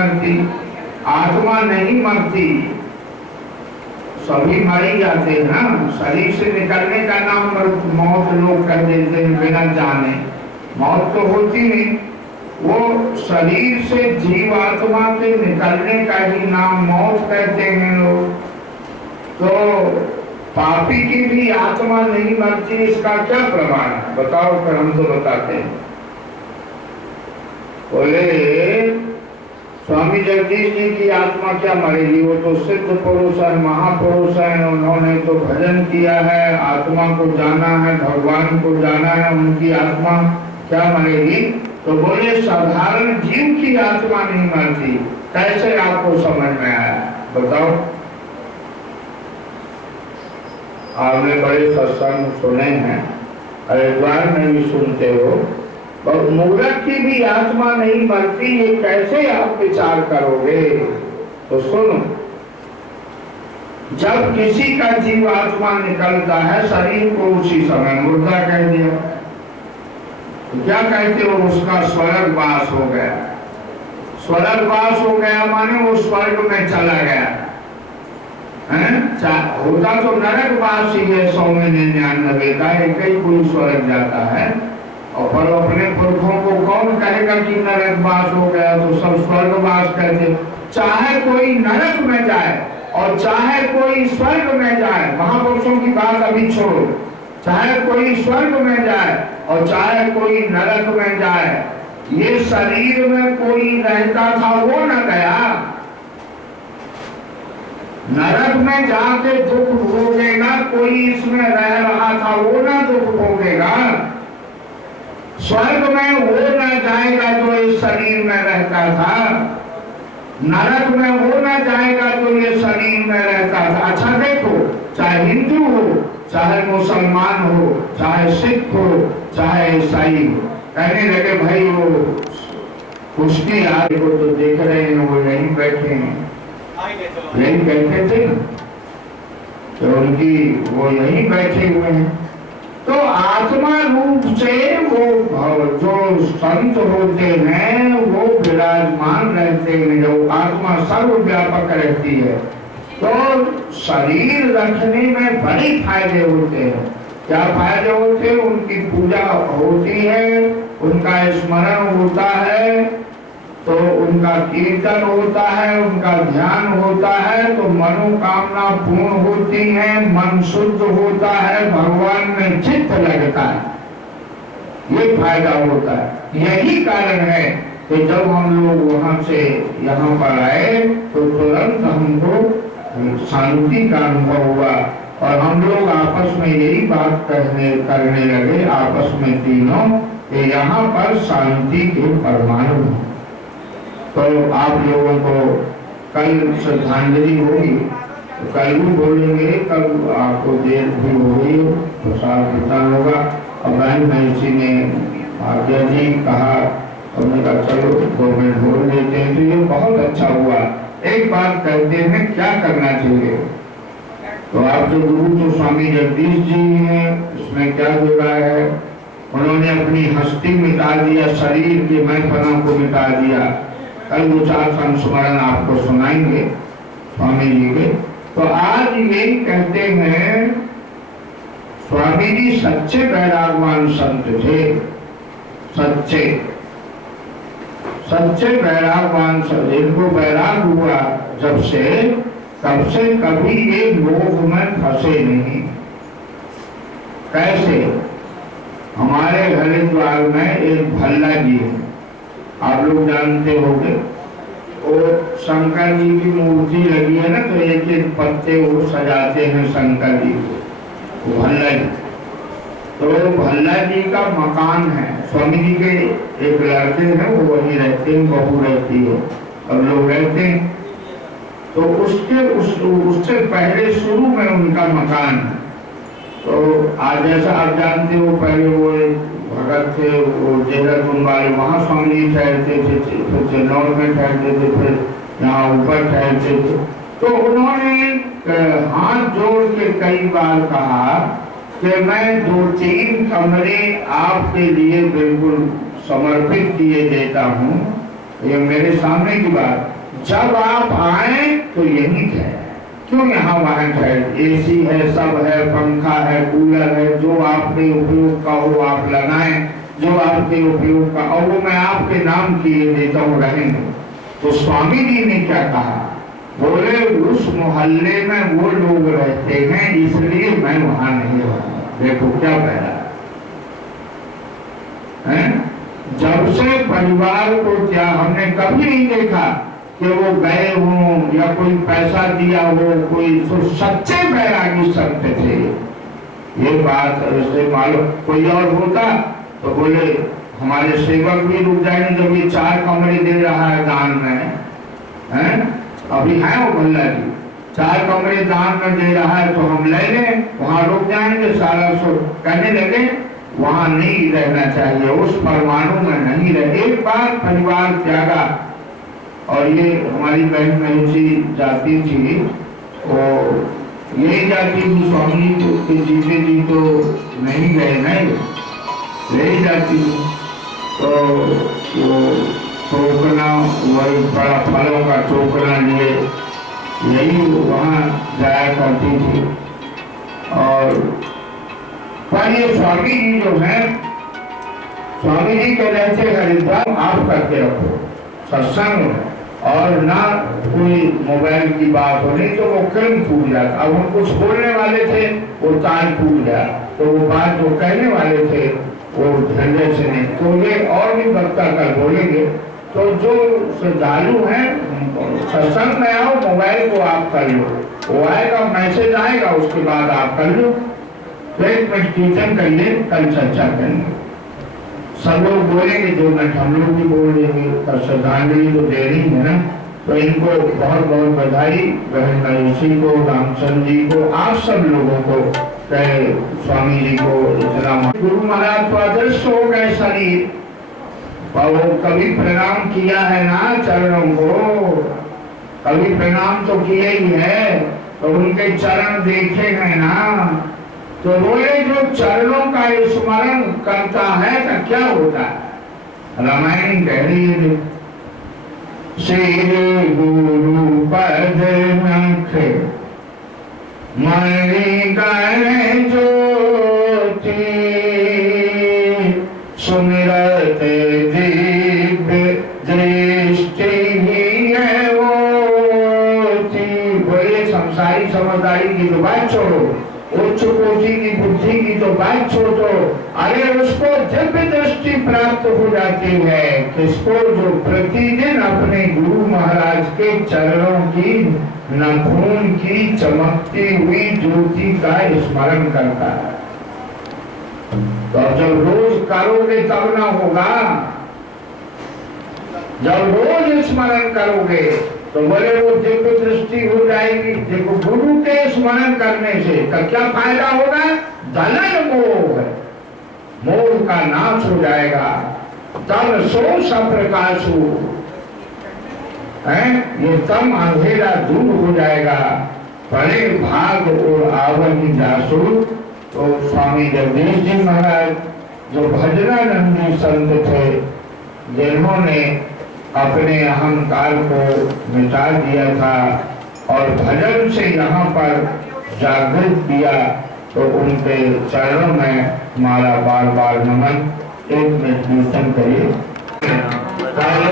मरती, आत्मा नहीं मरती, सभी मर ही जाते हैं ना। शरीर से निकलने का नाम मौत लोग कर देते हैं बिना जाने, मौत तो होती नहीं। वो शरीर से जीवात्मा के निकलने का ही नाम मौत कहते हैं लोग। तो पापी की भी आत्मा नहीं मरती, इसका क्या प्रमाण है बताओ? फिर हम तो बताते हैं। बोले स्वामी जगदीश जी की आत्मा क्या मरेगी, वो तो सिद्ध पुरुष है, महापुरुष है, उन्होंने तो भजन किया है, आत्मा को जाना है, भगवान को जाना है, उनकी आत्मा क्या मरेगी? तो बोले साधारण जीव की आत्मा नहीं मरती। कैसे आपको समझ में आया बताओ? आपने बड़े सत्संग सुने हैं, हरिद्वार में भी सुनते हो। और मूर्ख की भी आत्मा नहीं मरती, ये कैसे आप विचार करोगे? तो सुनो, जब किसी का जीव आत्मा निकलता है शरीर को, उसी समय मुर्दा कह दिया, तो क्या कहते हो? उसका स्वर्गवास हो गया। स्वर्गवास हो गया माने वो स्वर्ग में चला गया है। होता तो नरकवास ही है, 100 में 99 का एक ही कोई स्वर्ग जाता है। और पर अपने पुरखों को कौन कहेगा कि नरकवास हो गया? तो सब स्वर्गवास कहते। चाहे कोई नरक में जाए और चाहे कोई स्वर्ग में जाए, महापुरुषों की बात अभी छोड़ो, चाहे कोई स्वर्ग में जाए और चाहे कोई नरक में जाए, ये शरीर में कोई रहता था वो न गया। नरक में जाके दुख भोगेगा, कोई इसमें रह रहा था वो ना दुख भोगेगा। स्वर्ग में वो न जाएगा जो इस शरीर में रहता था, नरक में वो न जाएगा जो ये शरीर में रहता था। अच्छा देखो, चाहे हिंदू हो, चाहे मुसलमान हो, चाहे सिख हो, चाहे ईसाई हो, कहने लगे भाई वो उसकी आदि को तो देख रहे हैं, वो यहीं बैठे हैं, यहीं बैठे थे ना, तो उनकी वो यहीं बैठे हुए हैं। तो आत्मा रूप से वो जो संत होते हैं वो विराजमान रहते हैं, जो आत्मा सर्वव्यापक रहती है। तो शरीर रखने में बड़े फायदे होते हैं। क्या फायदे होते हैं? उनकी पूजा होती है, उनका स्मरण होता है, तो उनका कीर्तन होता है, उनका ध्यान होता है, तो मनोकामना पूर्ण होती है, मन शुद्ध होता है, भगवान में चित्त लगता है, ये फायदा होता है। यही कारण है कि जब हम लोग वहां से यहाँ पर आए तो तुरंत हमको शांति का अनुभव हुआ और हम लोग आपस में यही बात करने लगे आपस में तीनों कि यहाँ पर शांति के परमाणु हैं। तो आप लोगों को कल श्रद्धांजलि होगी, तो कल भी बोलेंगे, कल आपको देर भी हो गई हो, प्रसाद वितरण होगा। और बहन महर्षि ने आज्ञा जी कहा, हमने कहा चलो 2 मिनट बोल लेते हैं, तो ये बहुत अच्छा हुआ। एक बात कहते हैं, क्या करना चाहिए? तो आपके गुरु तो स्वामी जगदीश जी हैं, इसमें क्या जुड़ा है? उन्होंने अपनी हस्ती मिटा दिया, शरीर के मैंपना को मिटा दिया। कल 2-4 संस्मरण आपको सुनाएंगे स्वामी जी के। तो आज यही कहते हैं, स्वामी जी सच्चे वैरागवान संत थे, सच्चे वैरागवान संत। इनको वैराग हुआ जब से, तब से कभी ये लोभ में फंसे नहीं। कैसे? हमारे हरिद्वार में एक भल्ला जी है, आप लोग जानते होंगे, और शंकर जी की मूर्ति लगी है ना, तो एक एक पत्ते वो सजाते हैं शंकर जी को, वो भल्ला जी। तो भल्ला जी का मकान है, स्वामी जी के एक लड़के हैं, वो वही रहते हैं, बहू रहती है, सब लोग रहते हैं। तो उससे पहले शुरू में उनका मकान है। तो आज जैसा आप जानते हो, पहले वो भगत थे, वो देहरादून वाले, वहाँ स्वामी जी ठहरते थे, फिर चिन्नौर में ठहरते थे, फिर यहाँ ऊपर ठहरते थे। तो उन्होंने हाथ जोड़ के कई बार कहा कि मैं 2-3 कमरे आपके लिए बिल्कुल समर्पित किए देता हूँ, ये मेरे सामने की बात, जब आप आए तो यही थे, क्यों यहाँ वहां थे? एसी है, सब है, पंखा है, कूलर है, जो आपके उपयोग का हो आप लगाएं, जो आपके उपयोग का, और वो मैं आपके नाम किए देता हूँ, रहेंगे। तो स्वामी जी ने क्या कहा, बोले उस मोहल्ले में वो लोग रहते हैं इसलिए मैं वहां नहीं रहूंगा। देखो क्या पैदा है। जब से परिवार को क्या हमने कभी नहीं देखा कि वो गए हों या कोई पैसा दिया हो, कोई तो सच्चे बैरागी संत थे। ये बात से मालूम, कोई और होता तो बोले हमारे सेवक भी रुक जाएंगे, जब ये 4 कमरे दे रहा है दान में, हैं? अभी है वो भल्ला जी, 4 कमरे दान में दे रहा है तो हम ले लें, वहां रुक जाएंगे। सारा सो कहने लगे वहां नहीं रहना चाहिए, उस परमाणु में नहीं रहे। एक बार परिवार त्यागा, और ये हमारी बहन महसी जाती थी, और यही जाती थी, स्वामी के जीते जी तो नहीं गए, नहीं ले जाती, तो वो टोकना, वही बड़ा फलों का टोकना लिए यही वहाँ जाया करती थी। और पर ये स्वामी जी जो है, स्वामी जी के रहते हरिद्वार आप करके रखो सत्संग, और ना कोई मोबाइल की बात हो, नहीं तो वो क्रम टूट जाता। अब हम कुछ बोलने वाले थे, वो ताल टूट गया, तो वो बात जो कहने वाले थे वो झंडे से नहीं। तो ये और भी वक्ता कर बोलेंगे, तो जो श्रद्धालु हैं सत्संग में आओ, मोबाइल को आप कर लो, वो आएगा, मैसेज आएगा, उसके बाद आप कर लो। तो एक मिनट कीर्तन करिए, कल चर्चा करेंगे। सब लोग बोलेंगे, 2 मिनट हम लोग भी बोल देंगे, पर श्रद्धांजलि तो देनी है ना। तो इनको बहुत बहुत बधाई, बहन महसी को, रामचंद्र जी को, आप सब लोगों को, स्वामी जी को इतना। गुरु महाराज तो अदृश्य हो गए शरीर, और वो कभी प्रणाम किया है ना चरणों को, कभी प्रणाम तो किए ही है, तो उनके चरण देखे हैं ना। तो बोले जो चरणों का स्मरण करता है तो क्या होता है? रामायण कह रही है, श्री गुरु पद नख मणि गण ज्योति, सुमिरत दिव्य दृष्टि है वो थी। बोले संसारी समझदारी की तो बात छोड़ो, उच्च कोटि की बुद्धि की तो बात छोड़ो, अरे उसको दिव्य दृष्टि प्राप्त हो जाती है। किसको? जो प्रतिदिन अपने गुरु महाराज के चरणों की नाखून की चमकती हुई ज्योति का स्मरण करता है। तो जब रोज करोगे तब ना होगा, जब रोज स्मरण करोगे तो बोले वो दिव्य दृष्टि हो जाएगी। देखो गुरु के स्मरण करने से तो क्या फायदा होगा? दलन मोह, मोह का नाश हो जाएगा। तब सो सप्रकाशु है, ये तम अंधेरा दूर हो जाएगा। बड़े भाग और आवन जासु। तो स्वामी जगदीश जी महाराज जो भजनानंदी संत थे, जिन्होंने अपने अहंकार को मिटा दिया था और भजन से यहाँ पर जागृत किया, तो उनके चरणों में हमारा बार बार नमन। एक मिनट कीर्तन करिए। राम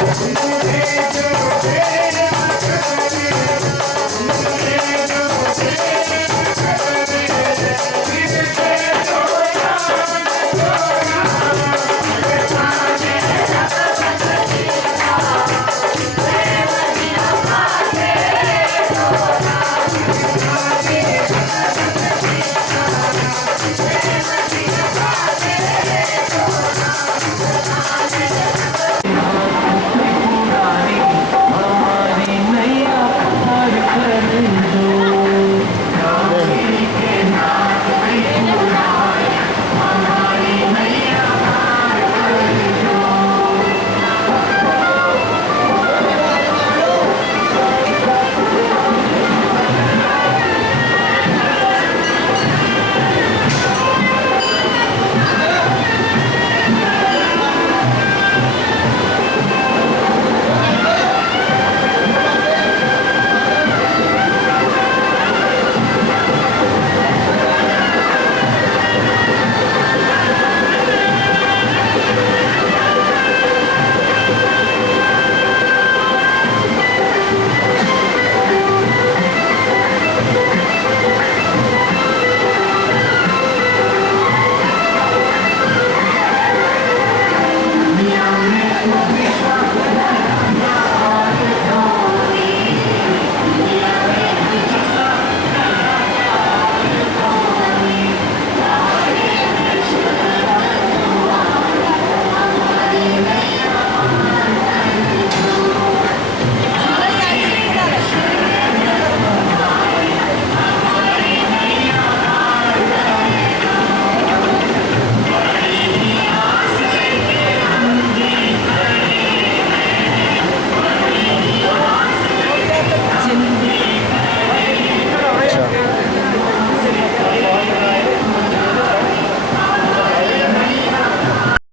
मुझे जो